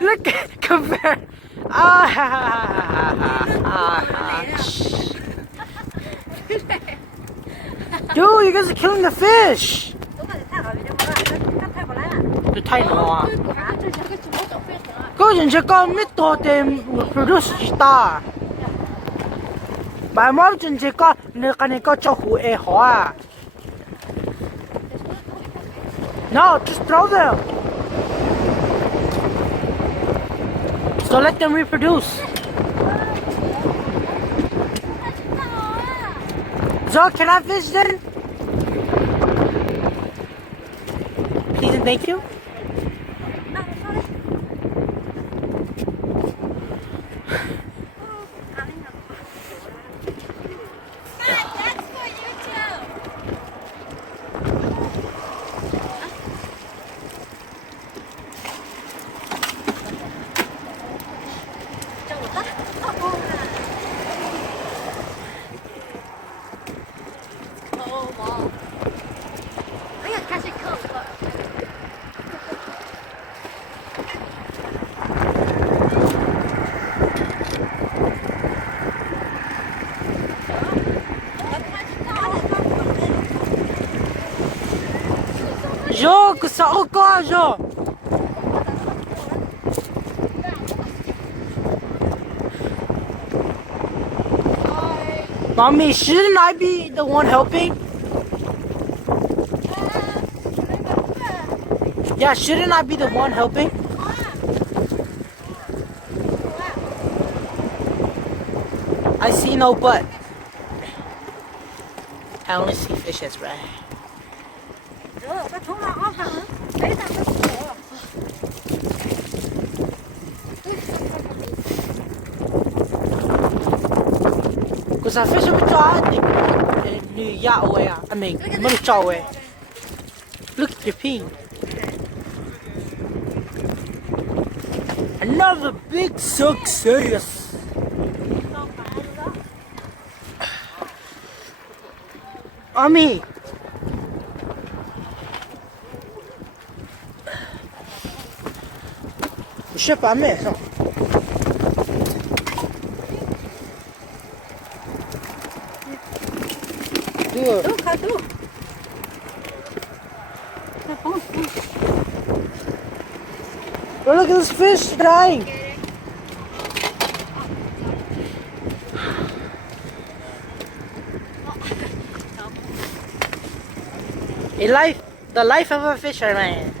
Look, compare. Dude, you guys are killing the fish. 你太浓啊！嗰陣只講咩多啲 produce 大，但係冇陣只講你嗰啲個做好誒好啊。No, just throw them. So let them reproduce. So can I fish then? Please and thank you. Jo, que ça encore, Jo. Mommy, shouldn't I be the one helping? Yeah, shouldn't I be the one helping? I see no butt. I only see fish that's right. Cause I fish with y'all, I mean, look at your ping. Another big success. Mommy. Je sais pas, mais non. Oh, look at this fish dying. The life of a fisherman.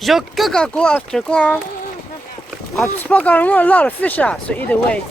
Yo, go after go. I've spoken a lot of fish out, so either way.